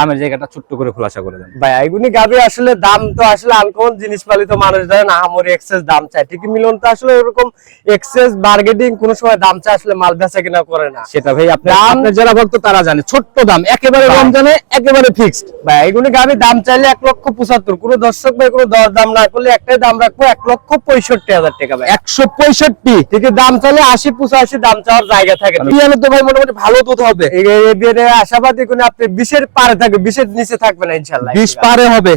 দামের জায়গাটা ছোট্ট করে খোলাসা করে দেন ভাই। এগুলি গাবি আসলে দাম তো আসলে আনকমন জিনিস পালিত মানুষ ধরেন আহামরি এক্সেস দাম চায় ঠিকই, মিলন তো আসলে এরকম এক্সেস বার্গেটিং কোন সময় দাম চায় আসলে মাল বেচা কিনা করে না। সেটা ভাই আপনার যারা ভক্ত তারা জানে, ছোট্ট দাম একেবারে রমজানে একেবারে ফিক্সড। ভাই এগুলি গাবি দাম চাইলে 1,75,000, কোনো দর্শক ভাই কোনো দর দাম না করলে একটাই দাম রাখবো 1,65,000 টাকা ভাই। 165 ঠিকই দাম চাইলে 80-85 দাম চাওয়ার জায়গা থাকে। বিয়ানে তো ভাই মোটামুটি ভালো দুধ হবে, এই বিয়ে আশাবাদী কোনো আপনি 20-এর পারে থাকবে, 20-এর নিচে থাকবে না ইনশাআল্লাহ, 20 পারে হবে।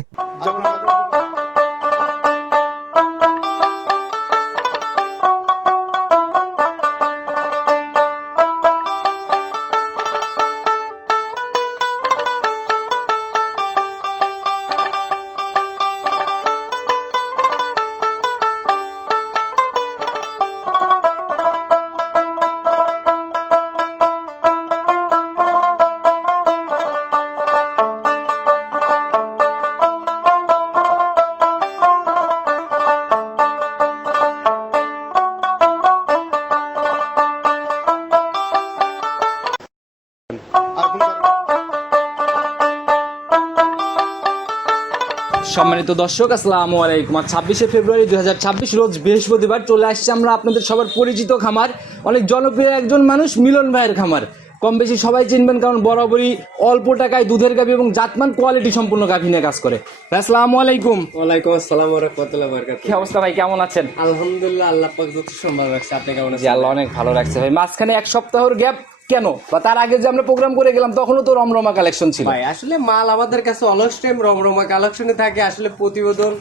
সম্মানিত দর্শক আসসালামু আলাইকুম। 26শে ফেব্রুয়ারি 2026 রোজ বৃহস্পতিবার চলে আসছে আমরা আপনাদের সবার পরিচিত খামার, অনেক জনপ্রিয় একজন মানুষ মিলন ভাইয়ের খামার। কম বেশি সবাই চিনবেন, কারণ বরাবরই অল্প টাকায় দুধের গাভী এবং জাতমান কোয়ালিটি সম্পূর্ণ গাভী নিয়ে কাজ করে। আসসালামু আলাইকুম। ওয়ালাইকুম আসসালাম ওয়া রাহমাতুল্লাহি ওয়া বারাকাতুহু। কি অবস্থা ভাই, কেমন আছেন? আলহামদুলিল্লাহ, আল্লাহ পাক যথেষ্ট ভালো রাখছে। আপনি কেমন জি আছেন? আল্লাহ অনেক ভালো রাখছে ভাই। মাঝখানে এক সপ্তাহের গ্যাপ কেন, বা তার আগে যে আমরা প্রোগ্রাম করে গেলাম তখনও তো রমরমা কালেকশন ছিল ভাই। আসলে মাল আমাদের কাছে অলস টাইম রমরমা কালেকশনে থাকে। আসলে প্রতিবেদন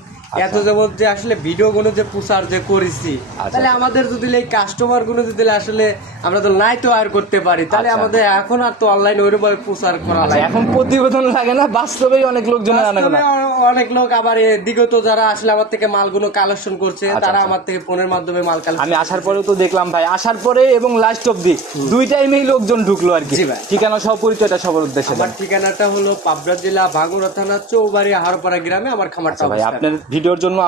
এত যাবত যে আসলে ভিডিও গুলো যে প্রচার যে করেছি, তাহলে আমাদের যদি এই কাস্টমার গুলো যদি আসলে আমরা তো নাই তো আর করতে পারি, তাহলে আমাদের এখন আর তো অনলাইন ওইভাবে প্রচার করা লাগে। এখন প্রতিবেদন লাগে না, বাস্তবেই অনেক লোকজন অনেক লোক আবার দিগত যারা আসলে আমার থেকে মালগুলো কালেকশন করছে, তারা আমার থেকে ফোনের মাধ্যমে মাল কালেকশন। আমি আসার পরেও তো দেখলাম ভাই, আসার পরে এবং লাস্ট অবধি দুই টাইমেই লোকজন ঢুকলো আর কি। ঠিকানা সহ পরিচয়টা সবার উদ্দেশ্যে। আমার ঠিকানাটা হলো পাবনা জেলা ভাঙ্গুড়া থানা চৌবাড়ি হারপাড়া গ্রামে আমার খামারটা। ভাই আপনার ভিডিওর জন্য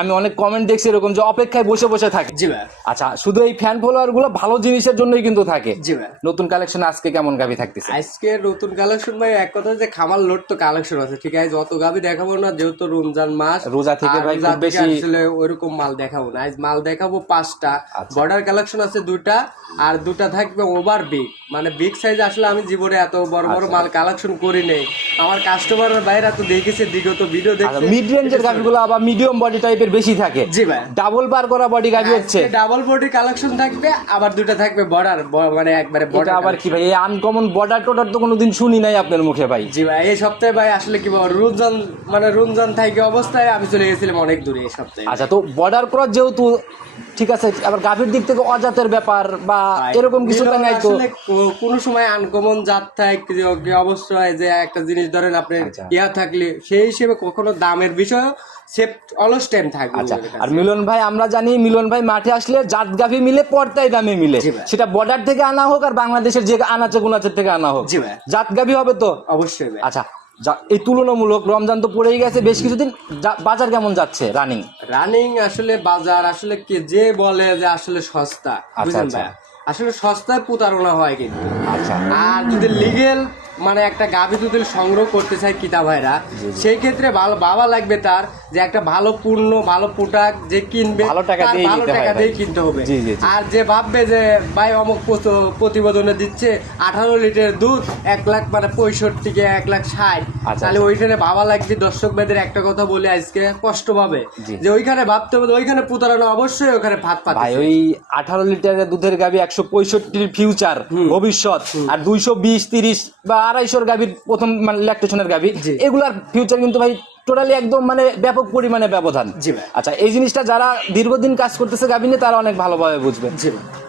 আমি অনেক কমেন্ট দেখছি এরকম যে অপেক্ষায় বসে বসে থাকে। জি ভাই। আচ্ছা, শুধু এই ফ্যান ফলোয়ার গুলো ভালো জিনিসের জন্যই কিন্তু থাকে। জি ভাই। নতুন কালেকশন আজকে কেমন গাভী থাকতেছে? আজকে নতুন কালেকশন ভাই, এক কথা যে খামার লোড তো কালেকশন আছে, ঠিক আছে। যত গাভী দেখাবো না, যেহেতু রমজান মাস, রোজা থেকে ভাই খুব বেশি আসলে ওইরকম মাল দেখাবো না। আজ মাল দেখাবো 5টা। বর্ডার কালেকশন আছে 2টা, আর 2টা থাকবে ওভার বিগ, মানে বিগ সাইজ। আসলে আমি জীবনে এত বড় বড় মাল কালেকশন করি নেই। আমার কাস্টমারের বাইরে তো দেখেছে, বিগত ভিডিও দেখছে। মিড রেঞ্জের গাভীগুলো আবার মিডিয়াম বডি টাইপের বেশি থাকে। জি ভাই। ডাবল বার করা বডি গাভী হচ্ছে ডাবল বডি কালেকশন থাকবে, আবার 2টা থাকবে বর্ডার, মানে একবারে বর্ডার। আবার কি ভাই, এই আনকমন বর্ডার টোডার তো কোনোদিন শুনি নাই আপনার মুখে ভাই। জি ভাই, এই সপ্তাহে ভাই আসলে কি বলবো, রমজান থাকে অবস্থায় আমি চলে গেছিলাম অনেক দূরে এই সপ্তাহে। আচ্ছা, তো বর্ডার ক্রস যেহেতু ঠিক আছে, আবার গাভীর দিক থেকে অজাতের ব্যাপার বা এরকম কিছু নাই তো? কোন সময় আনকমন জাত থাকে অবশ্যই, যে একটা জিনিস ধরেন আপনি ইয়া থাকলে সেই হিসেবে কখনো দামের বিষয় অলস টাইম থাকবে। আচ্ছা, আর মিলন ভাই আমরা জানি মিলন ভাই মাঠে আসলে জাত গাভী মিলে পর্দায় দামে মিলে, সেটা বর্ডার থেকে আনা হোক আর বাংলাদেশের যে আনাচে গুনাচের থেকে আনা হোক, জাত গাভী হবে তো অবশ্যই। আচ্ছা, এই তুলনামূলক রমজান তো পড়েই গেছে বেশ কিছুদিন, বাজার কেমন যাচ্ছে? রানিং আসলে বাজার আসলে কি যে বলে যে আসলে সস্তা, বুঝলেন ভাই, আসলে সস্তায় প্রতারণা হয় কিন্তু। আচ্ছা, আর যদি লিগেল মানে একটা গাভী যদি সংগ্রহ করতে চায় কিতা ভাইরা, সেই ক্ষেত্রে ভালো বাবা লাগবে তার, যে একটা ভালো পূর্ণ ভালো প্রোডাক্ট যে কিনবে ভালো টাকা দিয়ে কিনতে হবে। আর যে ভাববে যে ভাই অমুক প্রতিবেদনে দিচ্ছে 18 লিটার দুধ 1 লাখ মানে 65 1,60,000, তাহলে ওইখানে ভাবা লাগবে। দর্শক ভাইদের একটা কথা বলে আজকে কষ্ট পাবে, যে ওইখানে ভাবতে হবে ওইখানে প্রতারণা অবশ্যই, ওখানে ভাত পাবে ভাই। ওই 18 লিটারের দুধের গাভী 165 ফিউচার ভবিষ্যৎ, আর 220 30 বা 250 গাভীর প্রথম মানে ল্যাকটেশনের গাভী, এগুলার ফিউচার কিন্তু ভাই টোটালি একদম মানে ব্যাপক পরিমাণে ব্যবধান। আচ্ছা, এই জিনিসটা যারা দীর্ঘদিন কাজ করতেছে গাভী নিয়ে তারা অনেক ভালোভাবে বুঝবে।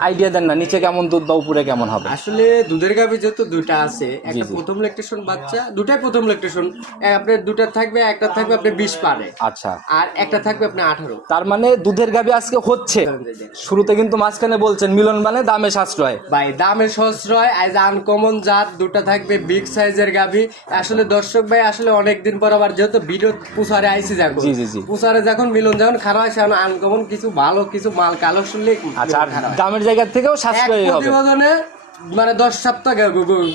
আইডিয়া দেন না, নিচে কেমন দুধ বা উপরে কেমন হবে? আসলে দুধের গাভী যেহেতু 2টা আছে, একটা প্রথম ল্যাকটেশন বাচ্চা, 2টাই প্রথম ল্যাকটেশন। আপনার 2টা থাকবে, একটা থাকবে আপনি 20 পারে, আচ্ছা, আর একটা থাকবে আপনি 18। তার মানে দুধের গাভী আজকে হচ্ছে শুরুতে, কিন্তু মাঝখানে বলছেন মিলন মানে দামে সাশ্রয়। ভাই দামে সাশ্রয়, আজ আনকমন জাত 2টা থাকবে বিগ সাইজের গাভী। আসলে দর্শক ভাই আসলে অনেকদিন পর আবার যেহেতু পুষারে আইসি যখন পুষারে যখন মিলন যখন খারাপ হয়, সেখানে আনকমন কিছু ভালো কিছু মাল কালেকশন। আচ্ছা, দামের জায়গা থেকেও সাশ্রয় হবে। প্রতিবেদনে মানে 10 সপ্তাহ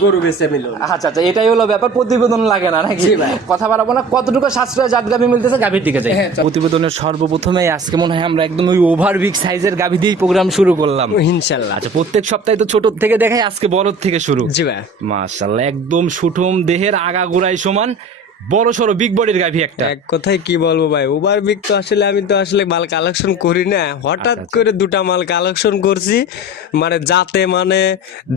গরু বেচে মিলন। আচ্ছা আচ্ছা, এটাই হলো ব্যাপার, প্রতিবেদন লাগে না নাকি? জি ভাই। কথা বাড়াবো না, কতটুকু সাশ্রয় জাত গাভী মিলতেছে গাভীর দিকে যাই। হ্যাঁ, চল। প্রতিবেদনের সর্বপ্রথমে আজকে মনে হয় আমরা একদম ওই ওভার বিগ সাইজের গাভী দিয়েই প্রোগ্রাম শুরু করলাম। ইনশাআল্লাহ। আচ্ছা, প্রত্যেক সপ্তাহে তো ছোট থেকে দেখাই, আজকে বড় থেকে শুরু। জি ভাই। মাশাআল্লাহ, একদম সুঠম দেহের আগাগোড়াই সমান, বড় সড়ো বিগ বডির গাভী একটা। এক কথায় কি বলবো ভাই, ওভার বিগ তো আসলে আমি তো আসলে মাল কালেকশন করি না, হঠাৎ করে দুটা মাল কালেকশন করছি, মানে যাতে মানে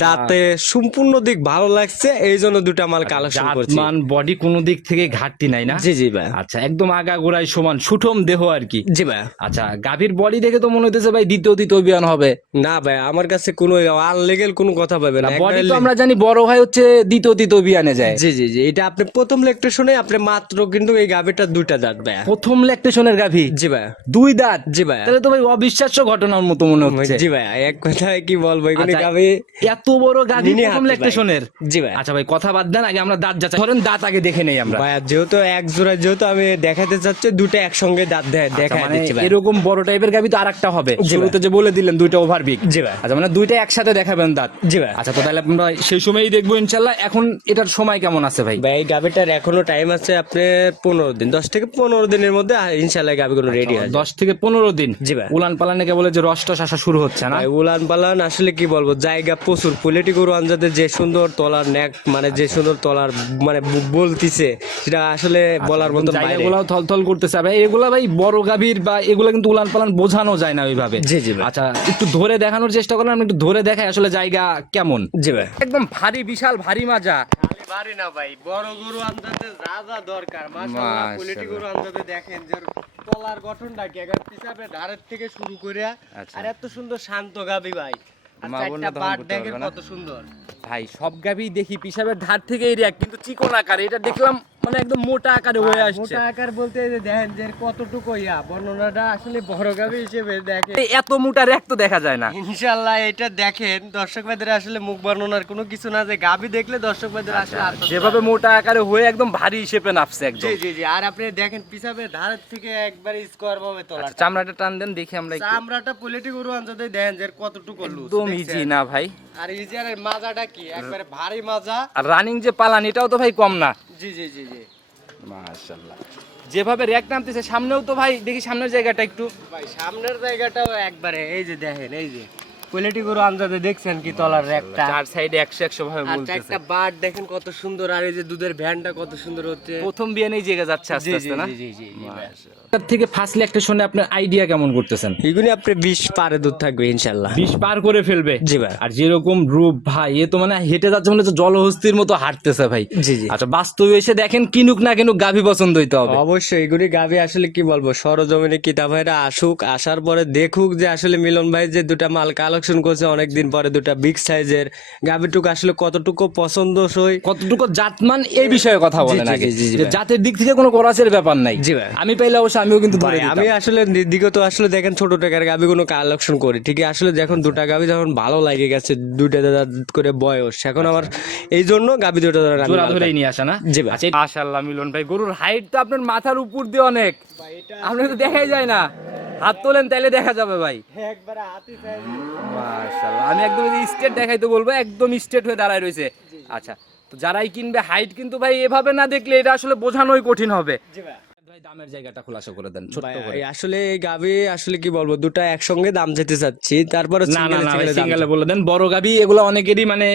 দাঁতে সম্পূর্ণ দিক ভালো লাগছে, এই জন্য দুটা মাল কালেকশন জাত করছি। মান বডি কোনো দিক থেকে ঘাটতি নাই না? জি জি ভাই। আচ্ছা, একদম আগাগোড়াই সমান সুঠম দেহ আর কি। জি ভাই। আচ্ছা, গাভীর বডি দেখে তো মনে হইতেছে ভাই দ্বিতীয় বিয়ান হবে। না ভাই, আমার কাছে কোনো আনলিগেল কোনো কথা পাবে না। বডি তো আমরা জানি বড় ভাই হচ্ছে দ্বিতীয় বিয়ানে যায়। জি জি জি, এটা আপনি প্রথম লেকটা শুনে আপনি মাত্র কিন্তু এই গাভিটা দুইটা দাঁত ভাই। প্রথম ল্যাকটেশনের গাভী জি ভাই। 2 দাঁত? জি ভাই। তাহলে তো ভাই অবিশ্বাস্য ঘটনার মতো মনে হচ্ছে। জি ভাই, এক কথায় কি বলবো, এগুলি আচ্ছা, গাভি এত বড় গাভী নিনি প্রথম হাতে ল্যাকটেশনের? ভাই। জি ভাই। আচ্ছা ভাই, কথা বাদ দেন, আগে আমরা দাঁত যাচাই ধরেন, দাঁত আগে দেখে নেই আমরা। ভাই যেহেতু এক জোড়া, যেহেতু আমি দেখাতে চাচ্ছি দুটো একসঙ্গে দাঁত দেখা মানে দিচ্ছি ভাই। এরকম বড় টাইপের গাভী তো আরেকটা হবে, জি ভাই। শুরুতে যে বলে দিলেন দুইটা ওভার বিগ। জি ভাই। আচ্ছা, মানে দুইটা একসাথে দেখাবেন দাঁত? জি ভাই। আচ্ছা, তো তাহলে আমরা সেই সময়ই দেখবো ইনশাল্লাহ। এখন এটার সময় কেমন আছে ভাই? ভাই এই গাভিটার এখনো টাইম আছে আপনার 15 দিন, 10 থেকে 15 দিনের মধ্যে ইনশাআল্লাহ গাভিগুলো রেডি হয়ে যাবে। 10 থেকে 15 দিন? জি ভাই। উলান পালানে কেবল যে রস টস আসা শুরু হচ্ছে না? ভাই উলান পালান আসলে কি বলবো, জায়গা প্রচুর, পোলেটি গরু আনজাতে যে সুন্দর তলার নেক, মানে যে সুন্দর তলার মানে বলতিছে, সেটা আসলে বলার মতো বাইরে। জায়গাগুলোও থলথল করতেছে ভাই। এগুলা ভাই বড় গাভীর বা এগুলা কিন্তু উলান পালান বোঝানো যায় না ওইভাবে। জি জি ভাই। আচ্ছা, একটু ধরে দেখানোর চেষ্টা করলাম, একটু ধরে দেখাই আসলে জায়গা কেমন। জি ভাই। একদম ভারী, বিশাল ভারী মাজা। খালি বাড়ি না ভাই, বড় গরু আনজাতে যা যা দরকার মাশাআল্লাহ, পোলেটি গরু আনজাতে দেখেন যে তলার গঠনটা কি, একবার পিছাবে ধারের থেকে শুরু করে, আর এত সুন্দর শান্ত গাভী ভাই, আর মা বোনরা চারটা দহন পাট করতে দেখেন পারবে না। কত সুন্দর। ভাই সব গাভী দেখি পিসাবের ধার থেকে রিয়াক্ট, কিন্তু চিকন আকারে, এটা দেখলাম মানে একদম মোটা আকারে হয়ে আসছে। মোটা আকার বলতে এই যে দেখেন যে কতটুকু বর্ণনাটা আসলে বড় গাভী হিসেবে দেখেন। এই এত মোটা র্যাক তো দেখা যায় না। ইনশাআল্লাহ এটা দেখেন দর্শক ভাইদের আসলে মুখ বর্ণনার কোনো কিছু না, যে গাভী দেখলে দর্শক ভাইদের আসলে আশ্চর্য যেভাবে মোটা আকারে হয়ে একম ভারী হিসেবে নাপছে একদম। জি জি জি, আর আপনি দেখেন পিছাবে ধারের থেকে একবার স্কোয়ার ভাবে তোলা, আচ্ছা, চামড়াটা টান দেন দেখি আমরা একটু। চামড়াটা পোলেটি গরু আনজাতে দেখেন যে কতটুকু লুজ, একদম ইজি না ভাই। আর ইজি, আর মাজাটা কি একবারে ভারী মাজা। আর রানিং যে পালান, এটাও তো ভাই কম না। জি জি জি জি মাশাআল্লাহ, যেভাবে র্যাক নামতেছে সামনেও তো ভাই দেখি সামনের জায়গাটা একটু। ভাই, সামনের জায়গাটাও একবারে এই যে দেখেন, এই যে কোয়ালিটি গরু আনজাতে দেখছেন কি তলার র্যাকটা, চার সাইডে 100 ভাবে আর বলতেছে। একটা বাট দেখেন কত সুন্দর, আর এই যে দুধের ভ্যানটা কত সুন্দর হচ্ছে। প্রথম বিয়ানেই জেগে যাচ্ছে আস্তে জি জি আস্তে না? জি জি জি তার থেকে ফার্স্ট ল্যাকটেশনে আপনার আইডিয়া কেমন করতেছেন? এগুলি আপনি 20 পারে দুধ থাকবে ইনশাআল্লাহ। 20 পার করে ফেলবে? জি ভাই। আর যেরকম রূপ ভাই, এ তো মানে হেঁটে যাচ্ছে মানে তো জলহস্তির মতো হাঁটতেছে ভাই। জি জি। আচ্ছা, বাস্তবে এসে দেখেন কিনুক না কিনুক গাভী পছন্দ হইতে হবে। অবশ্যই এগুলি গাভী আসলে কি বলবো, সরজমিনে কিতা ভাইরা আসুক, আসার পরে দেখুক যে আসলে মিলন ভাই যে দুটা মাল কালেকশন করছে অনেকদিন পরে, দুটা বিগ সাইজের গাভীটুকু আসলে কতটুকু পছন্দসই, কতটুকু জাতমান এই বিষয়ে কথা বলেন জি, আগে, জি, জি, যে ভাই। জাতের দিক থেকে কোনো করাচের ব্যাপার নাই। জি ভাই। আমি পাইলে অবশ্য আমিও কিন্তু ধরে ভাই, দিতাম। আমি আসলে দিগত আসলে দেখেন ছোট টাকার গাভীগুলো কালেকশন করি ঠিকই, আসলে যখন দুটা গাভী যখন ভালো লাগে গেছে, দুইটা দাদা করে বয়স, এখন আমার এই জন্য গাভী দুটো জোড়া ধরেই নিয়ে আসা না? জি ভাই। আচ্ছা, মাশাআল্লাহ মিলন ভাই, গরুর হাইট তো আপনার মাথার উপর দিয়ে অনেক, আপনার তো দেখাই যায় না। হাত তোলেন তাইলে দেখা যাবে ভাই। একবারে হাতি সাইজ। মাশাআল্লাহ, আমি একদম স্ট্রেট দেখাইতে বলবো, একদম স্ট্রেট হয়ে দাঁড়ায় রয়েছে। আচ্ছা, তো যারাই কিনবে হাইট কিন্তু ভাই এভাবে না দেখলে এটা আসলে বোঝানোই কঠিন হবে। জি ভাই। ভাই দামের জায়গাটা খোলাসা করে দেন ছোট্ট ভাই, করে। আসলে এই গাভী আসলে কি বলবো, দুটা একসঙ্গে দাম যেতে চাচ্ছি, তারপরে না না না, single সিঙ্গেলে বলে দেন। বড় গাভী এগুলো অনেকেরই মানে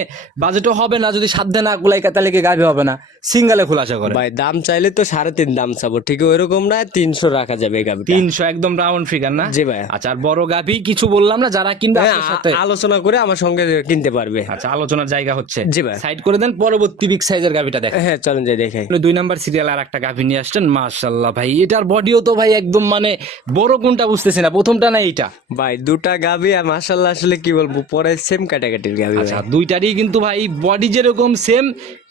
বাজেটও হবে না, যদি সাধ্যে না কুলাই তাহলে কি গাভী হবে না, সিঙ্গেলে খোলাসা করে। ভাই দাম চাইলে তো 3.5 দাম চাবো, ঠিক ওইরকম না, 300 রাখা যাবে এই গাভীটা। 300 একদম রাউন্ড ফিগার না? জি ভাই। আচ্ছা, আর বড় গাভী কিছু বললাম না, যারা কিনবে হ্যাঁ, আপনার সাথে আলোচনা করে আমার সঙ্গে কিনতে পারবে। আচ্ছা, আলোচনার জায়গা হচ্ছে। জি ভাই। সাইড করে দেন, পরবর্তী বিগ সাইজের গাভীটা দেখেন। হ্যাঁ চলেন যাই দেখাই। 2 নাম্বার সিরিয়াল আর একটা গাভী নিয়ে আসছেন। মাশাআল্লাহ ভাই, এটার বডিও তো ভাই একদম মানে বড়, কোনটা বুঝতেছি না, প্রথমটা না এইটা? ভাই দুটা গাভী আর মাশাআল্লাহ আসলে কি বলবো, পরে সেম কাটাকাটির গাভী। আচ্ছা, দুইটারই কিন্তু ভাই বডি যেরকম সেম,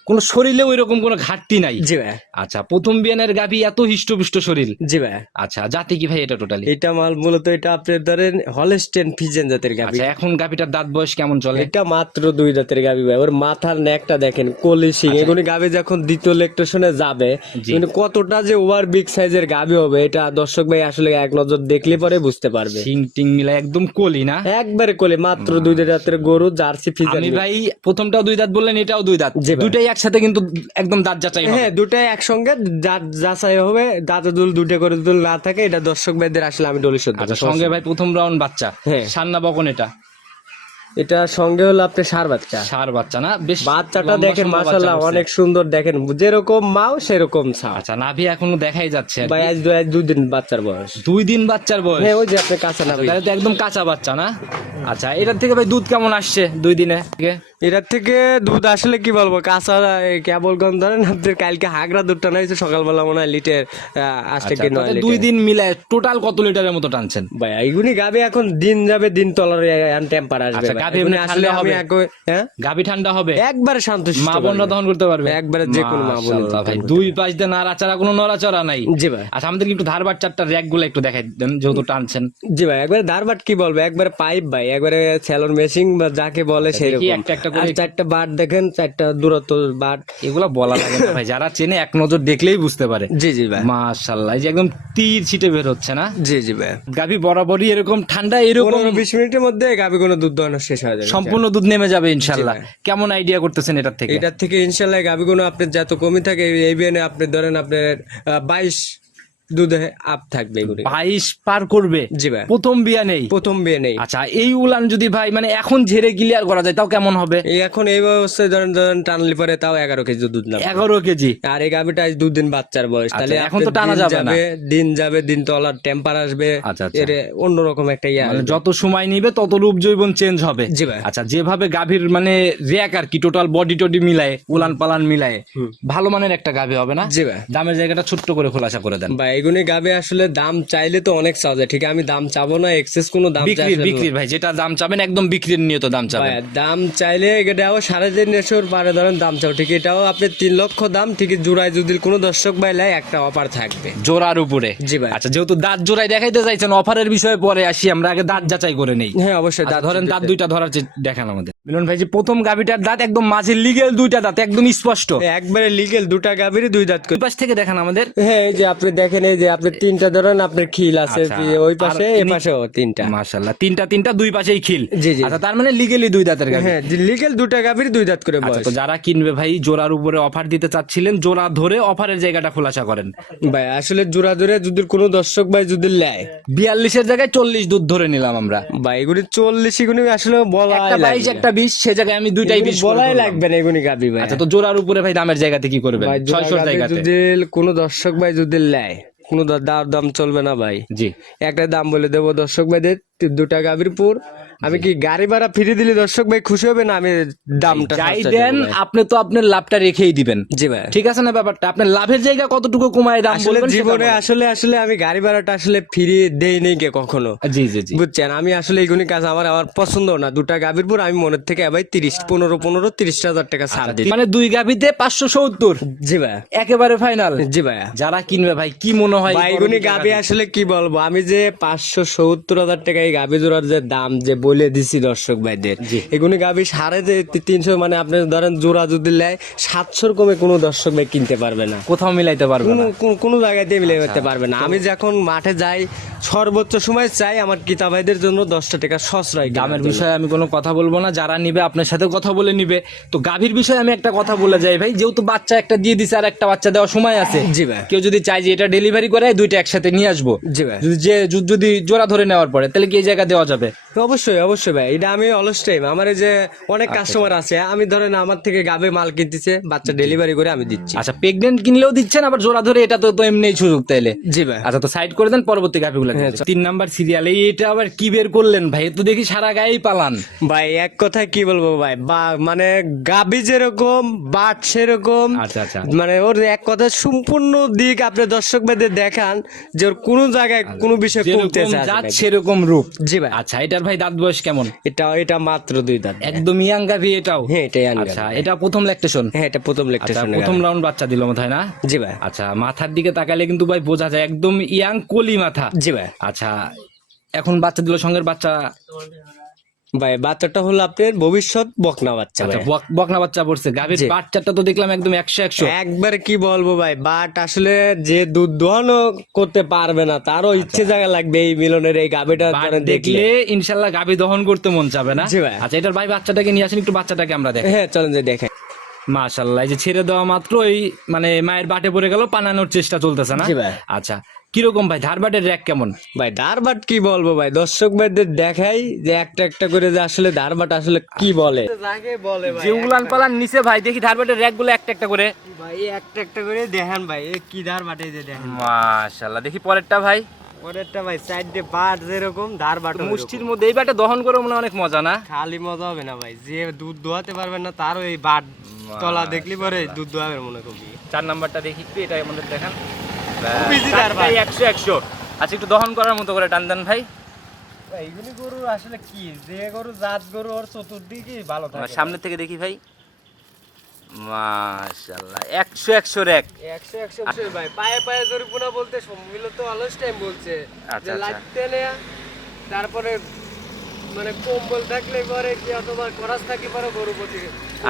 কোনো শরীরে ওই রকম কোনো ঘাটতি নাই। জি ভাই। আচ্ছা, প্রথম বিয়ানের গাভী এত হিষ্টপুষ্ট শরীর। জি ভাই। আচ্ছা, জাতি কি ভাই এটা টোটালি? এটা মাল মূলত এটা আপনার ধরেন হলস্টেইন ফ্রিজিয়ান জাতের গাভী। আচ্ছা, এখন গাভীটার দাঁত বয়স কেমন চলে? এটা মাত্র 2 দাঁতের গাভী ভাই। ওর মাথার নেকটা দেখেন, কলি সিং। এগুনি গাভী যখন দ্বিতীয় লেকটেশনে যাবে কিন্তু কতটা যে ওভার বিগ সাইজের গাভী হবে এটা দর্শক ভাই আসলে এক নজর দেখলে পরে বুঝতে পারবে। সিং টিং মিলা একদম কলি না, একবারে কলি। মাত্র 2 দাঁতের গরু, জার্সি ফ্রিজিয়ান। আমি ভাই প্রথমটাও 2 দাঁত বললেন, এটাও 2 দাঁত, দুটাই একসাথে কিন্তু একদম দাঁত যাচাই হবে। হ্যাঁ, দুটাই একসঙ্গে দাঁত যাচাই হবে। দাঁতে দুল দুটো করে দুল না থাকে, এটা দর্শক ভাইদের আসলে আমি ডলি শুদ্ধ। আচ্ছা, সঙ্গে ভাই প্রথম রাউন্ড বাচ্চা, হ্যাঁ। সান্না বকন এটা? এটা সঙ্গে হলো আপনার ষাঁড় বাচ্চা। ষাঁড় বাচ্চা না? বেশ বাচ্চাটা লম্বা দেখেন সম্ভব মাশাআল্লাহ বাচ্চা অনেক সুন্দর। দেখেন যেরকম মাও সেরকম ছা। আচ্ছা, নাভি এখনো দেখাই যাচ্ছে আর কি। ভাই আজ 2 দিন বাচ্চার বয়স। 2 দিন বাচ্চার বয়স? হ্যাঁ, ওই যে আপনি কাঁচা না ভাই। তাহলে তো একদম কাঁচা বাচ্চা না? আচ্ছা, এটার থেকে ভাই দুধ কেমন আসছে 2 দিনে থেকে? এটার থেকে দুধ আসলে কি বলবো, কাঁচা কেবল গম ধরেন আপনার কালকে হাগরা দুধটা না হয়েছে, সকালবেলা মনে হয় লিটার 8 থেকে 9 লিটার। 2 দিন মিলায় টোটাল কত লিটারের মতো টানছেন ভাই এইগুনি গাবে এখন দিন যাবে দিন তলার টেম্পার আসবে। আচ্ছা, গাভী এমনি আসলে ঠান্ডা আমি হবে? হ্যাঁ, গাভী ঠান্ডা হবে একবারে শান্তশিষ্ট। মা বোনরা দহন করতে পারবে একবারে যে কোনো মা বোন। মাশাআল্লাহ ভাই, 2 পাশ দিয়ে নাড়াচাড়া, কোনো নড়াচড়া নাই। জি ভাই। আচ্ছা, আমাদের একটু ধারবার চারটা র্যাক গুলো একটু দেখাই দেন যেহেতু টানছেন। জি ভাই, একবারে ধারবাট কি বলবো, একবারে পাইপ ভাই, একবারে স্যালন মেশিং বা যাকে বলে সেই দেখি রকম। একটা একটা করে। আর 4টা বাট দেখেন, 4টা দূরত্ব বাট। এগুলা বলা লাগে না ভাই, যারা চেনে এক নজর দেখলেই বুঝতে পারে। জি জি ভাই। মাশাআল্লাহ, এই যে একদম তীর ছিটে বের হচ্ছে না? জি জি ভাই। গাভী বরাবরই এরকম ঠান্ডা, এরকম 15-20 মিনিটের মধ্যে গাভী কোনো দুধ দহন শেষ হয়ে যাবে। সম্পূর্ণ দুধ নেমে যাবে ইনশাআল্লাহ। কেমন আইডিয়া করতেছেন এটার থেকে? এটার থেকে ইনশাল্লাহ গাভী কোনো আপনার যত কমই থাকে এই বিয়ানে আপনি ধরেন আপনার 22 দুধে আপ থাকবে এগুলি। 22 পার করবে? জি ভাই। প্রথম বিয়ানেই? প্রথম বিয়ানেই। আচ্ছা, এই উলান যদি ভাই মানে এখন ঝেড়ে ক্লিয়ার করা যায় তাও কেমন হবে? এই এখন এই অবস্থায় ধরেন টানলে পরে তাও 11 কেজি দুধ নামে। 11 কেজি? আর এই গাভীটা আজ 2 দিন বাচ্চার বয়স। তাহলে এখন তো টানা যাবে না। দিন যাবে দিন তলার টেম্পার আসবে। আচ্ছা, এর অন্যরকম একটা মানে যত সময় নিবে তত রূপ জৈবন চেঞ্জ হবে। জি ভাই। আচ্ছা, যেভাবে গাভীর মানে র্যাক আর কি টোটাল বডি টডি মিলায়, উলান পালান মিলায় ভালো মানের একটা গাভী হবে না? জি ভাই। দামের জায়গাটা ছোট্ট করে খোলাসা করে দেন ভাই। এগুনি গাভী আসলে দাম চাইলে তো অনেক চাওয়া যায়, ঠিক আছে, আমি দাম চাবো না, এক্সেস কোনো দাম বিক্রির ভাই, যেটা দাম চাবেন একদম বিক্রির নিয়ে তো দাম চাবেন। দাম চাইলে এটাও 3.5 পারে ধরেন দাম চাও, ঠিক এটাও আপনি 3 লক্ষ দাম, ঠিক জোড়ায় যদি কোনো দর্শক ভাই লাই একটা অফার থাকবে জোড়ার উপরে। জি ভাই। আচ্ছা, যেহেতু দাঁত জোড়ায় দেখাইতে চাইছেন, অফারের বিষয়ে পরে আসি, আমরা আগে দাঁত যাচাই করে নেই। হ্যাঁ অবশ্যই। দাঁত ধরেন, দাঁত 2টা ধরার দেখান আমাদের। মিলন ভাই, যে প্রথম গাভীটার দাঁত একদম মাঝে লিগেল 2টা দাঁত একদম স্পষ্ট, একবারে লিগেল 2টা গাভীরই 2 দাঁত করে। পাশ থেকে দেখান আমাদের। হ্যাঁ, এই যে আপনি দেখেন, এই যে আপনি 3টা ধরেন আপনার খিল আছে, আচ্ছা, ওই পাশে এই পাশেও 3টা। মাশাআল্লাহ, তিনটা 2 পাশেই খিল। জি জি। আচ্ছা, তার মানে লিগেলি 2 দাঁতের গাভী। হ্যাঁ, লিগেল 2টা গাভীর 2 দাঁত করে বয়স। তো যারা কিনবে ভাই, জোড়ার উপরে অফার দিতে চাচ্ছিলেন, জোড়া ধরে অফারের জায়গাটা খোলাসা করেন ভাই। আসলে জোড়া ধরে যদি কোনো দর্শক ভাই যদি লেয়, 42 এর জায়গায় 40 দুধ ধরে নিলাম আমরা ভাই। এগুলি 40 এগুলি আসলে বলাই একটা 22 একটা 20, সে জায়গায় আমি 2টাই 20 বলাই লাগবে না এগুলি গাভী ভাই। আচ্ছা, তো জোড়ার উপরে ভাই দামের জায়গাতে কি করবেন? ভাই 600 এর জায়গাতে যদি কোনো দর্শক ভাই যদি লেয়, কোনো দাম চলবে না ভাই। জি, একটা দাম বলে দেবো দর্শক ভাইদের, 2টা গাভীর পুর। আমি কি গাড়ি ভাড়া ফিরে দিলে দর্শক ভাই খুশি হবে না? আমি দামটা যাই দেন আপনি তো আপনার লাভটা রেখেই দিবেন। জি ভাই। ঠিক আছে না ব্যাপারটা? আপনার লাভের জায়গা কতটুকু কমায় দাম আসলে বলবেন জীবনে আসলে আমি গাড়ি ভাড়াটা আসলে ফিরিয়ে দেই নেই কে কখনো। জি জি জি। বুঝছেন, আমি আসলে এইগুলি কাজ আমার পছন্দ না। 2টা গাভীর পুর আমি মনের থেকে ভাই 30 টাকা ছাড় দিই। মানে 2 গাভীতে 570? জি ভাই। একেবারে ফাইনাল? জি ভাই। যারা কিনবে ভাই কি মনে হয় ভাই এগুলি গাভী আসলে কি বলবো, আমি যে 570,000 টাকা এই গাভী জোড়ার যে দাম যে বলে দিছি দর্শক ভাইদের, এগুলি গাভী 350 মানে আপনি ধরেন জোড়া যদি নেয় 700 কমে কোনো দর্শক ভাই কিনতে পারবে না, কোথাও মিলাইতে পারবে না, কোনো জায়গাতে মিলে করতে পারবে না। আমি যখন মাঠে যাই সর্বোচ্চ সময় চাই আমার কিতা ভাইদের জন্য 10টা টাকা সস্রায়। দামের বিষয়ে আমি কোনো কথা বলবো না, যারা নিবে আপনার সাথে কথা বলে নিবে। তো গাভীর বিষয়ে আমি একটা কথা বলে যাই ভাই, যেহেতু বাচ্চা একটা দিয়ে দিছে আর একটা বাচ্চা দেওয়ার সময় আছে। জি ভাই। কেউ যদি চাই যে এটা ডেলিভারি করে 2টা একসাথে নিয়ে আসবো, জি ভাই, যদি জোড়া ধরে নেওয়ার পরে, তাহলে কি এই জায়গা দেওয়া যাবে? অবশ্যই অবশ্যই ভাই। এটা আমি অলস টাইম আমার এই যে অনেক কাস্টমার আছে, আমি ধরেন আমার থেকে গাভী মাল কিনতেছে, বাচ্চা ডেলিভারি করে আমি দিচ্ছি। আচ্ছা, প্রেগনেন্ট কিনলেও দিচ্ছেন, আবার জোড়া ধরে, এটা তো এমনি সুযোগ তাইলে। জি ভাই। আচ্ছা, তো সাইড করে দেন, পরবর্তী গাভীগুলো। 3 নাম্বার সিরিয়ালে এটা আবার কি বের করলেন ভাই? তো দেখি সারা গায়েই পালান ভাই। এক কথায় কি বলবো ভাই, মানে গাভী যেরকম বাট সেরকম। আচ্ছা আচ্ছা, মানে ওর এক কথা সম্পূর্ণ দিক আপনি দর্শক ভাইদের দেখান যে ওর কোনো জায়গায় কোনো বিষয় কমতে যেরকম জাত সেরকম রূপ। জি ভাই। আচ্ছা, এটার ভাই দাঁত বয়স কেমন? এটা মাত্র 2 দাঁত। একদম ইয়াং গাভি এটাও? হ্যাঁ, এটা ইয়াং আচ্ছা, গাভী। এটা প্রথম ল্যাকটেশন? হ্যাঁ, এটা প্রথম আচ্ছা, ল্যাকটেশন। প্রথম রাউন্ড বাচ্চা দিল মনে হয় না? জি ভাই। আচ্ছা, মাথার দিকে তাকালে কিন্তু ভাই বোঝা যায় একদম ইয়াং কলি মাথা। জি ভাই। আচ্ছা, এখন বাচ্চা দিল, সঙ্গের বাচ্চা? ভাই বাচ্চাটা হলো আপনার ভবিষ্যৎ বকনা বাচ্চা আচ্ছা, ভাই। বকনা বাচ্চা পড়ছে। গাভীর জি। বাচ্চাটা তো দেখলাম একদম 100-100। একবারে কি বলবো ভাই, বাট আসলে যে দুধ দোয়ানো করতে পারবে না তারও ইচ্ছে জায়গা লাগবে এই মিলনের এই গাভীটা বাট দেখলে। দেখলে ইনশাল্লাহ গাভী দহন করতে মন চাবে না? জি ভাই। আচ্ছা, এটার ভাই বাচ্চাটাকে নিয়ে আসেন, একটু বাচ্চাটাকে আমরা দেখি। হ্যাঁ, চলেন যে দেখেন। মাশাআল্লাহ, এই যে ছেড়ে দেওয়া মাত্রই মানে মায়ের বাটে পড়ে গেল, পানানোর চেষ্টা চলতেছে না? জি ভাই। আচ্ছা, কিরকম ভাই ধারবাটের র্যাক কেমন? ভাই ধারবাট কি বলবো ভাই, দর্শক ভাইদের দেখাই যে একটা একটা করে যে আসলে ধারবাট আসলে কি বলে। যাকে বলে ভাই, যে উলান পালান নিচে ভাই, দেখি ধারবাটের র্যাক গুলো একটা একটা করে। ভাই একটা একটা করে দেখেন ভাই, এ কি ধারবাট, এই যে দেখেন। মাশাআল্লাহ, দেখি পরেরটা ভাই। পরেরটা ভাই সাইডে বাট যেরকম ধারবাট মুষ্টির মধ্যে এই বাটে দহন করে মনে হয় অনেক মজা না? খালি মজা হবে না ভাই, যে দুধ দোয়াতে পারবেন না তারও এই বাট তলা দেখলি পরে দুধ দোয়াবে মনে করবি। 4 নাম্বারটা দেখি একটু, এটা আমাদের দেখান। Busy ধারবাট। 100-100। আচ্ছা, একটু দহন করার মতো করে টান দেন ভাই। ভাই এগুলি গরু আসলে কি, যে গরু জাত গরু ওর চতুর্দিকে ভালো থাকে। সামনে থেকে দেখি ভাই। মাশাআল্লাহ, 100-100 র্যাক। 100 ভাই, পায়ে পায়ে জরিপুনা বলতে সম্মিল তো অলস টাইম বলছে আচ্ছা, যে আচ্ছা। লাগতে নেয়া, তারপরে মানে কম্বল থাকলে পরে কি অথবা খরচ থাকি পরে গরু প্রতি।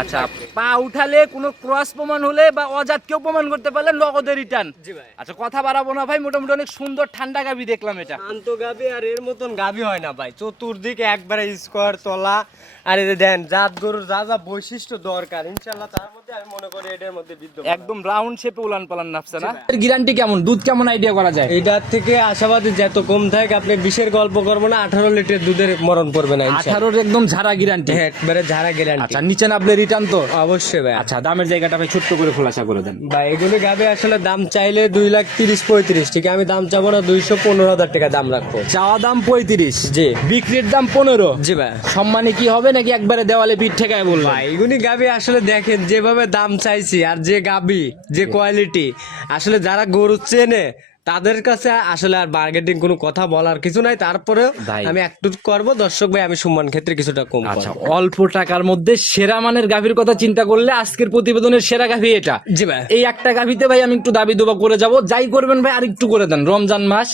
আচ্ছা, পা উঠালে কোনো ক্রস প্রমাণ হলে বা অজাত কেউ প্রমাণ করতে পারলে নগদে রিটার্ন। জি ভাই। আচ্ছা, কথা বাড়াবো না ভাই, মোটামুটি অনেক সুন্দর ঠান্ডা গাবি দেখলাম এটা। শান্ত গাবি, আর এর মতন গাবি হয় না ভাই, চতুর্দিকে একবারে স্কোয়ার তলা। আর এই যে দেন জাত গরুর যা যা বৈশিষ্ট্য দরকার ইনশাআল্লাহ তার মধ্যে আমি মনে করি এটার মধ্যে বিদ্যমান। একদম রাউন্ড শেপে উলান পালান নাপছে না? এর গ্যারান্টি কেমন, দুধ কেমন আইডিয়া করা যায়? এটার থেকে আশাবাদী যত কম থাকে, আপনি 20-এর গল্প করবো না, 18 লিটার দুধের মরণ পড়বে না ইনশাআল্লাহ। 18 একদম ঝাড়া গ্যারান্টি? হ্যাঁ, একবারে ঝাড়া গ্যারান্টি। আচ্ছা, নিচে নামলে রিটার্ন তো? অবশ্যই ভাই। আচ্ছা, দামের জায়গাটা ভাই ছোট্ট করে খোলাসা করে দেন। ভাই এগুলো গাবে আসলে দাম চাইলে 2,30,35, ঠিক আমি দাম চাবো না, 215,000 টাকা দাম রাখবো। চাওয়া দাম 35, জি। বিক্রির দাম 15। জি ভাই। সম্মানে কি হবে নাকি একবারে দেওয়ালে পিঠ ঠেকায় বলবো? ভাই এগুলি গাবি আসলে দেখেন যেভাবে দাম চাইছি আর যে গাবি যে কোয়ালিটি, আসলে যারা গরু চেনে তাদের কাছে আসলে আর বার্গেটিং কোনো কথা বলার কিছু নাই। তারপরেও ভাই। আমি একটু করবো, দর্শক ভাই আমি সম্মান ক্ষেত্রে কিছুটা কম আচ্ছা, করবো। অল্প টাকার মধ্যে সেরা মানের গাভীর কথা চিন্তা করলে আজকের প্রতিবেদনের সেরা গাভী এটা। জি ভাই। এই একটা গাভীতে ভাই আমি একটু দাবি দুবা করে যাব, যাই করবেন ভাই আর একটু করে দেন, রমজান মাস।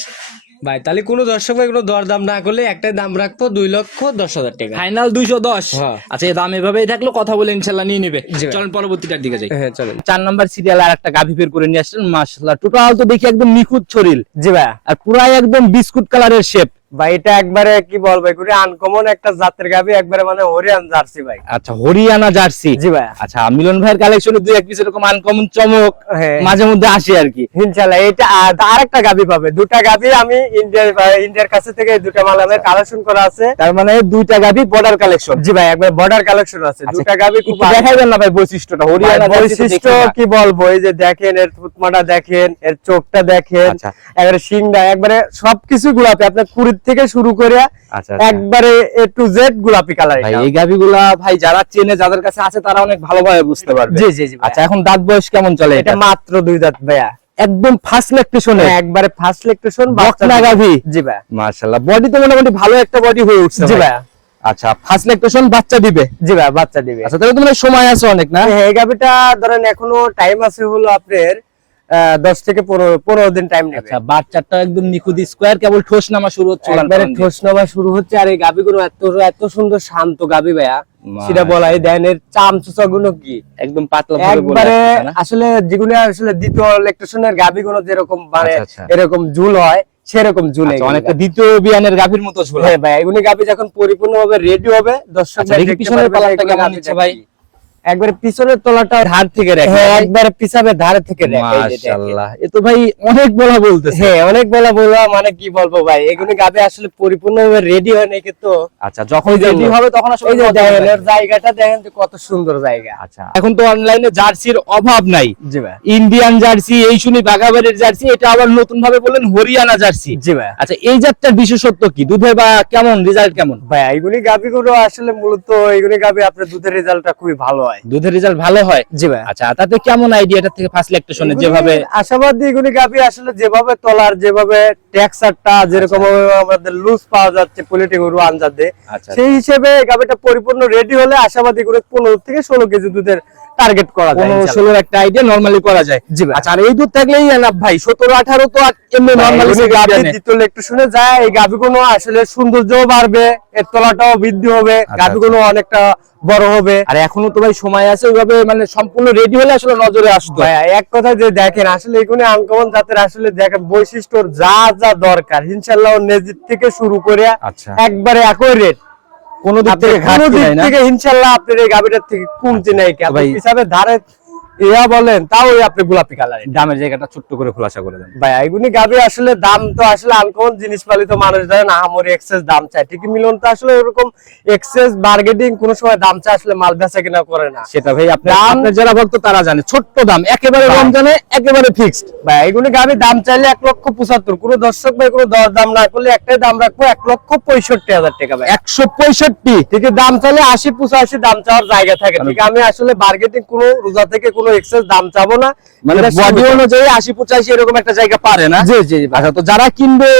ভাই তাহলে কোনো দর্শক ভাই কোনো দরদাম না করলে একটাই দাম রাখবো, 2,10,000 টাকা। ফাইনাল 210। হ্যাঁ। আচ্ছা, এই দাম এভাবেই থাকলো, কথা বলে ইনশাল্লাহ নিয়ে নেবে। জি ভাই। চলেন পরবর্তীটার দিকে যাই। হ্যাঁ চলেন। 4 নাম্বার সিরিয়াল আর একটা গাভী বের করে নিয়ে আসলেন, মাশাআল্লাহ টোটাল তো দেখি একদম নিখুঁত শরীর। জি ভাই। আর পুরাই একদম বিস্কুট কালারের শেপ। ভাই এটা একবারে কি বলবো, এগুলি আনকমন একটা জাতের গাবি, একবারে মানে হরিয়ান জার্সি ভাই। আচ্ছা, হরিয়ানা জার্সি। জি ভাই। আচ্ছা, মিলন ভাইয়ের কালেকশনে দুই এক পিস এরকম আনকমন চমক হ্যাঁ। মাঝে মধ্যে আসে আর কি। ইনশাআল্লাহ এটা আরেকটা গাবি পাবে, দুটা গাবি আমি ইন্ডিয়ার কাছে থেকে দুটা মাল আমার কালেকশন করা আছে। তার মানে দুইটা গাভী বর্ডার কালেকশন। জি ভাই, একবার বর্ডার কালেকশন আছে, দুটা গাবি খুব দেখাইবেন না ভাই বৈশিষ্ট্যটা? হরিয়ানা বৈশিষ্ট্য কি বলবো, এই যে দেখেন এর ফুটমাটা দেখেন, এর চোখটা দেখেন, আচ্ছা। একবারে শিংটা একবারে সবকিছু গোলাপি, আপনার কুড়ির থেকে শুরু করে আচ্ছা, একবারে A to Z গোলাপি কালার। ভাই এই গাভীগুলা ভাই যারা চেনে, যাদের কাছে আছে তারা অনেক ভালোভাবে বুঝতে পারবে। জি জি জি। আচ্ছা, এখন দাঁত বয়স কেমন চলে এটা এটা? মাত্র 2 দাঁত ভাইয়া, একদম ফার্স্ট ল্যাকটেশনে, একবারে ফার্স্ট লেকটেশন বকনা গাভী। জি ভাই। মাশাআল্লাহ, বডি তো মোটামুটি ভালো একটা বডি হয়ে উঠছে জি ভাই। ভাই। আচ্ছা, ফার্স্ট ল্যাকটেশন বাচ্চা দিবে? জি ভাই, বাচ্চা দিবে। আচ্ছা, তাহলে তো মানে সময় আছে অনেক না? হ্যাঁ, এই গাভিটা ধরেন এখনো টাইম আছে হলো আপনার 10 থেকে 15 দিন টাইম নেবে। আচ্ছা, বাচ্চাটা একদম নিখুঁত স্কয়ার, কেবল ঠোস নামা শুরু হচ্ছে, একবারে ঠোস নামা শুরু হচ্ছে। আর এই গাভিগুলো এত সুন্দর শান্ত গাভি ভাইয়া, সেটা বলাই দেন। এর চামচুচা গুলো কি একদম পাতলা ভাবে বলে একবারে আসছে না? আসলে যেগুলো আসলে দ্বিতীয় ল্যাকটেশনের গাভিগুলো যেরকম মানে আচ্ছা, আচ্ছা। এরকম ঝুল হয় সেরকম ঝুল। আচ্ছা, অনেকটা দ্বিতীয় বিয়ানের গাভীর মতো ঝোলা। হ্যাঁ ভাই, এগুলি গাভি যখন পরিপূর্ণভাবে রেডি হবে, দর্শক আচ্ছা, দেখি পিছনের পালাটা কেমন নিচ্ছে ভাই? একবারে পিছনের তলাটা ধার থেকে রেখে। হ্যাঁ, একবারে পিছাবে ধারে থেকে রেখে। এই যে দেখেন। মাশাআল্লাহ, এ তো ভাই অনেক বলা বলতেছে। হ্যাঁ, অনেক বেলা বলবা মানে কি বলবো ভাই, এগুলি গাবে আসলে পরিপূর্ণভাবে রেডি হয় নাই কিন্তু। আচ্ছা, যখন রেডি হবে তখন আসলে এই যে মজা দেখেন হবে। এর জায়গাটা দেখেন যে কত সুন্দর জায়গা। আচ্ছা, এখন তো অনলাইনে জার্সির অভাব নাই। জি ভাই। ইন্ডিয়ান জার্সি, এই শুনি বাঘাবাড়ির জার্সি, এটা আবার নতুন ভাবে বললেন হরিয়ানা জার্সি। জি ভাই। আচ্ছা, এই জাতটার বিশেষত্ব কি? দুধে বা কেমন রেজাল্ট কেমন? ভাই এগুলি গাবিগুলো আসলে মূলত এগুলি গাবি আপনার দুধের রেজাল্টটা খুবই ভালো হয়। হয়। দুধের রেজাল্ট ভালো হয়। জি ভাই। আচ্ছা, তাতে কেমন আইডিয়া এটা থেকে ফার্স্ট ল্যাকটেশনে যেভাবে আশাবাদী এগুলি গাভী আসলে যেভাবে তলার যেভাবে টেক্সচারটা যেরকম আমাদের লুজ পাওয়া যাচ্ছে পোল্ট্রি গরু আনজাদে, সেই হিসেবে গাভীটা পরিপূর্ণ রেডি হলে আশাবাদী করে 15 থেকে 16 কেজি দুধের টার্গেট করা যায়। 15-16 একটা আইডিয়া নরমালি করা যায়। জি ভাই। আচ্ছা, আর এই দুধ থাকলেই এনাফ ভাই। 17-18 তো আর এমনি নরমালি গাভী দ্বিতীয় ল্যাকটেশনে যায়, এই গাভীগুলো আসলে সৌন্দর্যও বাড়বে, এর তলাটাও বৃদ্ধি হবে, গাভীগুলো অনেকটা বড় হবে। আর এখনো তো ভাই সময় আছে, ওইভাবে মানে সম্পূর্ণ রেডি হলে আসলে নজরে আসতো। ভাই এক কথা যে দেখেন আসলে এগুলো আনকমন জাতের আসলে দেখেন বৈশিষ্ট্য যা যা দরকার ইনশাআল্লাহ নেজির থেকে শুরু করে একবারে একই রেট, কোন দিক থেকে ঘাটতি নাই না ইনশাআল্লাহ আপনার এই গাভীটার থেকে কমতি নাই। আপনি হিসাবে ধারে ইয়া বলেন তাও আপনি গোলাপি কালারের। দামের জায়গাটা ছোট্ট করে খোলাসা করে দেন ভাই। এগুনি গাভী আসলে দাম তো আসলে আনকমন জিনিস পালিত মানুষ জানেন আহামরি এক্সেস দাম চায় ঠিকই, মিলন তো আসলে এরকম এক্সেস বার্গেটিং কোন সময় দাম চায় আসলে মাল বেচা কিনা করে না। সেটা ভাই আপনার যারা ভক্ত তারা জানে, ছোট্ট দাম একেবারে রমজানে একেবারে ফিক্সড। ভাই এগুলি গাভী দাম চাইলে 1,75,000, কোন দর্শক ভাই কোনো দর দাম না করলে একটাই দাম রাখবো 1,65,000 টাকা ভাই। 165 ঠিক দাম চাইলে 80-85 দাম চাওয়ার জায়গা থাকে। ঠিক আমি আসলে বার্গেটিং কোনো রোজা থেকে কোনো এক্সেস দাম চাবো না, মানে বডি অনুযায়ী 80-85 এরকম একটা জায়গা পারে না। জি জি। আচ্ছা, তো যারা কিনবে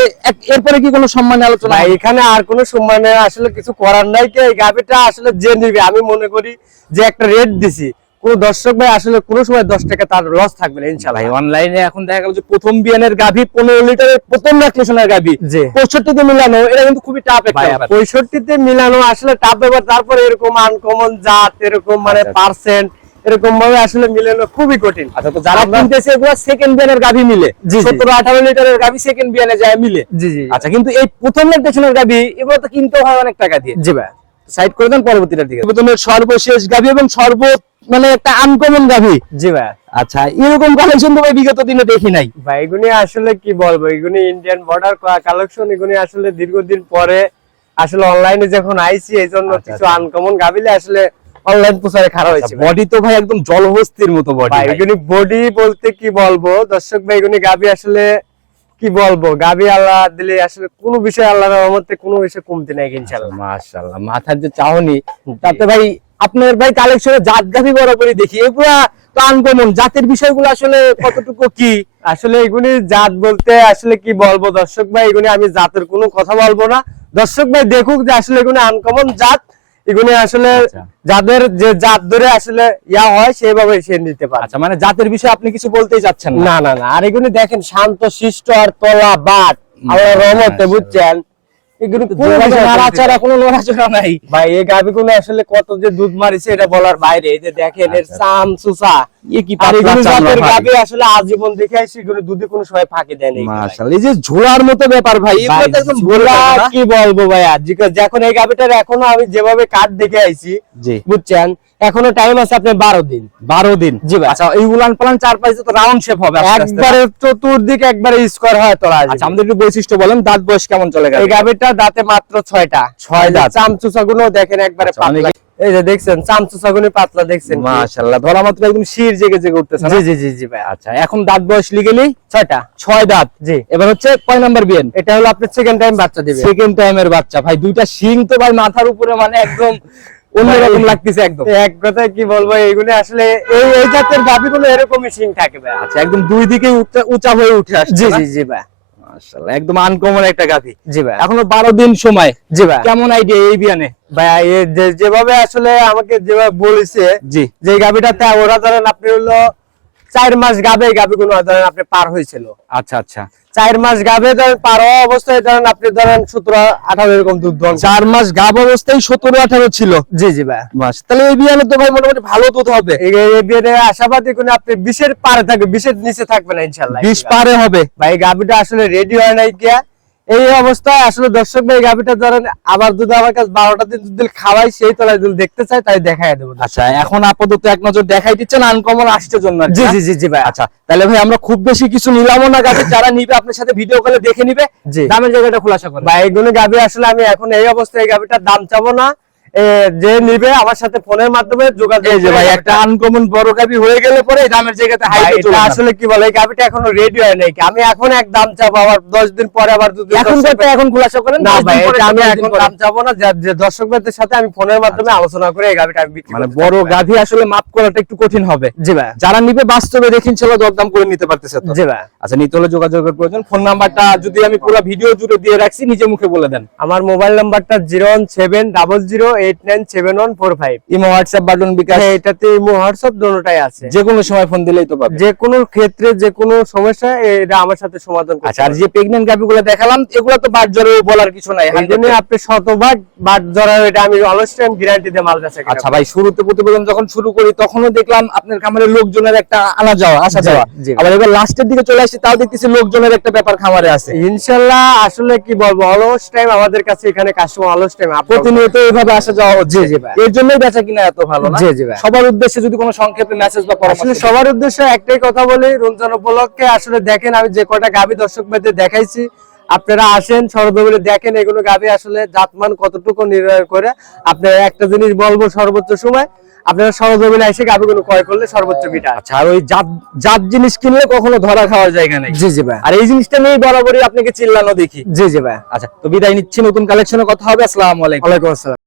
এরপরে কি কোনো সম্মানের আলোচনা? ভাই এখানে আর কোনো সম্মানের আসলে কিছু করার নাই। কি এই গাভীটা আসলে যে নিবে আমি মনে করি যে একটা রেট দিছি, কোন দর্শক ভাই আসলে কোন সময় 10 টাকা তার লস থাকবে না ইনশাআল্লাহ। ভাই অনলাইনে এখন দেখা গেল যে প্রথম বিয়ানের গাভী 15 লিটারের প্রথম ল্যাকটেশনের গাভী 65 তে মিলানো, এটা কিন্তু খুবই টাফ একটা ব্যাপার। 65 তে মিলানো আসলে টাফ ব্যাপার। তারপরে এরকম আনকমন জাত এরকম মানে পার্সেন্ট এরকম ভাবে আসলে মিলানো খুবই কঠিন। আচ্ছা, তো যারা কিনতেছে এগুলো সেকেন্ড বিয়ানের গাভী মিলে 17-18 লিটারের গাভী সেকেন্ড বিয়ানে যায় মিলে। জি জি। আচ্ছা, কিন্তু এই প্রথম ল্যাকটেশনের গাভী এগুলো তো কিনতে হয় অনেক টাকা দিয়ে। জি ভাই। সাইড করে দেন পরবর্তীটার দিকে। প্রথমের সর্বশেষ গাভী এবং মানে একটা আনকমন গাভী। জি ভাই। আচ্ছা, এরকম কালেকশন তো ভাই বিগত দিনে দেখি নাই ভাই। এগুনি আসলে কি বলবো, এগুনি ইন্ডিয়ান বর্ডার কালেকশন। এগুনি আসলে দীর্ঘদিন পরে আসলে অনলাইনে যখন আইছি এই জন্য কিছু আনকমন গাভিলে আসলে অনলাইন প্রচারে খারাপ হয়েছে। বডি তো ভাই একদম জলহস্তির মতো বডি। ভাই এগুনি বডি বলতে কি বলবো দর্শক ভাই, এগুনি গাভি আসলে কি বলবো, গাভি আল্লাহ দিলে আসলে কোনো বিষয় আল্লাহর রহমতে কোনো বিষয় কমতি নাই ইনশাআল্লাহ। মাশাআল্লাহ, মাথার যে চাহনি তাতে ভাই আপনার ভাই কালেকশনে জাত গাভি বরাবরই দেখি। এগুলা তো আনকমন জাতের বিষয়গুলো আসলে কতটুকু কি আসলে এগুনি জাত বলতে আসলে কি বলবো দর্শক ভাই, এগুনি আমি জাতের কোনো কথা বলবো না। দর্শক ভাই দেখুক যে আসলে এগুনি আনকমন জাত, এগুনি আসলে যাদের যে জাত ধরে আসলে ইয়া হয় সেভাবে সে নিতে পারে। আচ্ছা, মানে জাতের বিষয়ে আপনি কিছু বলতেই যাচ্ছেন না? না না। আর এগুনি দেখেন শান্ত শিষ্ট আর তলা বাট আল্লাহর রহমতে, বুঝছেন এগুলো কোনো নাড়াচাড়া কোনো নড়াচড়া নাই ভাই। এই গাভীগুলো আসলে কত যে দুধ মারিছে এটা বলার বাইরে। এই যে দেখেন এর চাম চুচা গাভী আসলে আজীবন দেখে আসছি, এগুলো দুধে কোনো সময় ফাঁকি দেয় না। মাশাআল্লাহ, এই যে ঝোলার মতো ব্যাপার ভাই, এগুলো তো একদম ঝোলা কি বলবো ভাই। আর যখন এই গাভীটার এখনো আমি যেভাবে কাট দেখে আইছি, বুঝছেন এখনো টাইম আছে আপনার 12 দিন। 12 দিন? জি ভাই। আচ্ছা, এই উলান পালান চারপাশে তো রাউন্ড শেপ হবে একবারে চতুর্দিকে একবারে স্কয়ার হয় তোলা। আচ্ছা, আমাদের একটু বৈশিষ্ট্য বলেন, দাঁত বয়স কেমন চলে গেল? এই গাভীটা দাঁতে মাত্র 6টা। 6 দাঁত। চামচুচা গুলো দেখেন একবারে পাতলা। এই যে দেখছেন চামচুচা গুলো পাতলা দেখছেন। মাশাআল্লাহ, ধরা মাত্র একদম শির জেগে জেগে উঠতেছে। জি জি জি জি ভাই। আচ্ছা, এখন দাঁত বয়স লিগেলি 6টা। 6 দাঁত। জি। এবার হচ্ছে কয় নাম্বার বিয়ান? এটা হলো আপনার সেকেন্ড টাইম বাচ্চা দিবে। সেকেন্ড টাইমের বাচ্চা ভাই। দুইটা শিং তো ভাই মাথার উপরে মানে একদম অন্যরকম লাগতেছে একদম। এক কথায় কি বলবো, এইগুলো আসলে এই জাতের গাভীগুলো এরকমই শিং থাকে ভাই। আচ্ছা, একদম দুই দিকে উঁচা হয়ে উঠে আসছে। জি জি জি ভাই। মাশাআল্লাহ, একদম আনকমন একটা গাভী। জি ভাই। এখনো 12 দিন সময়। জি ভাই। কেমন আইডিয়া এই বিয়ানে? ভাই যেভাবে আসলে আমাকে যেভাবে বলেছে জি, যে গাভীটাতে ওরা ধরেন আপনি হলো 4 মাস গাবে গাভীগুলো ধরেন আপনি পার হয়েছিল। আচ্ছা আচ্ছা, 4 মাস গাবে ধরেন পার অবস্থায় ধরেন আপনি ধরেন 17-18 এরকম দুধ দন। 4 মাস গাব অবস্থায় 17-18 ছিল। জি জি ভাই। মাস তাহলে এই বিয়ানে তো ভাই মোটামুটি ভালো দুধ হবে। এই বিয়ানে আশাবাদী কোন আপনি 20-এর পারে থাকবে, 20-এর নিচে থাকবে না ইনশাআল্লাহ। 20 পারে হবে ভাই। গাভীটা আসলে রেডি হয় নাই কিয়া এই অবস্থায় আসলে দর্শক ভাই গাভীটা ধরেন আবার যদি আমার কাছে 12টা দিন দুধ খাওয়াই সেই তলায় দুধ দেখতে চাই তাই দেখাই দেবো। আচ্ছা, এখন আপাতত এক নজর দেখাই দিচ্ছেন আনকমন আসছে জন্য। জি জি জি জি ভাই। আচ্ছা, তাহলে ভাই আমরা খুব বেশি কিছু নিলামও না, গাভী যারা নিবে আপনার সাথে ভিডিও কলে দেখে নিবে। দামের জায়গাটা খোলাসা করেন ভাই। এগুলো গাভী আসলে আমি এখন এই অবস্থায় গাভীটার দাম চাবো না, যে নিবে আমার সাথে ফোনের মাধ্যমে যোগাযোগ। এই যে ভাই একটা আনকমন বড় গাবি হয়ে গেলে পরে এই দামের জায়গাতে হাই এটা আসলে কি বলে, এই গাবিটা এখনো রেডি হয় নাই। আমি এখন এক দাম চাবো, আবার 10 দিন পরে আবার এখন খোলাসা করেন না ভাই, এটা আমি এখন দাম চাবো না। যে দর্শকদের সাথে আমি ফোনের মাধ্যমে আলোচনা করে এই গাবিটা আমি বিক্রি মানে বড় গাভী আসলে মাপ করাটা একটু কঠিন হবে। জি ভাই। যারা নিবে বাস্তবে দেখেন ছিল দরদাম করে নিতে পারতেছে তো। জি ভাই। আচ্ছা, নিতে হলে যোগাযোগের প্রয়োজন। ফোন নাম্বারটা যদি আমি পুরো ভিডিও জুড়ে দিয়ে রাখছি, নিজে মুখে বলে দেন। আমার মোবাইল নাম্বারটা 01700897145। ইমো হোয়াটসঅ্যাপ বাটন বিকাশ, এটাতে ইমো হোয়াটসঅ্যাপ দুটোটাই আছে। যে কোনো সময় ফোন দিলেই তো পাবে। যে কোনো ক্ষেত্রে যে কোনো সমস্যা এটা আমার সাথে সমাধান করতে। আচ্ছা, আর যে প্রেগন্যান্ট গাভীগুলো দেখালাম এগুলো তো বাট জ্বরে বলার কিছু নাই। এই জন্য আপনি শতভাগ বাট ধরা, এটা আমি অলস টাইম গ্যারান্টি দিয়ে মাল বেচা। আচ্ছা ভাই, শুরুতে প্রতিবেদন যখন শুরু করি তখনও দেখলাম আপনার খামারের লোকজনের একটা আনা যাওয়া আসা যাওয়া, আবার এবার লাস্টের দিকে চলে আসছে তাও দেখতেছি লোকজনের একটা ব্যাপার খামারে আছে। ইনশাআল্লাহ আসলে কি বলবো, অলস টাইম আমাদের কাছে এখানে কাস্টমার অলস টাইম প্রতিনিয়ত এইভাবে আসা যাওয়া হচ্ছে। এর জন্যই বেচা কিনা এত ভালো না। সবার উদ্দেশ্যে যদি কোনো সংক্ষেপে মেসেজ বা পরামর্শ। আসলে সবার উদ্দেশ্যে একটাই কথা বলি, রমজান উপলক্ষে আসলে দেখেন আমি যে কটা গাভী দর্শক ভাইদের দেখাইছি, আপনারা আসেন সরজমিনে দেখেন এগুলো গাভী আসলে জাতমান কতটুকু নির্ণয় করে। আপনারা একটা জিনিস বলবো, সর্বোচ্চ সময় আপনারা সরজমিনে এসে গাভীগুলো ক্রয় করলে সর্বোচ্চ বিটা। আচ্ছা, আর ওই জাত জিনিস কিনলে কখনো ধরা খাওয়ার জায়গা নেই। জি জি ভাই। আর এই জিনিসটা নিয়ে বরাবরই আপনাকে চিল্লানো দেখি। জি জি ভাই। আচ্ছা, তো বিদায় নিচ্ছি, নতুন কালেকশনে কথা হবে। আসসালামু আলাইকুম। ওয়ালাইকুম আসসালাম।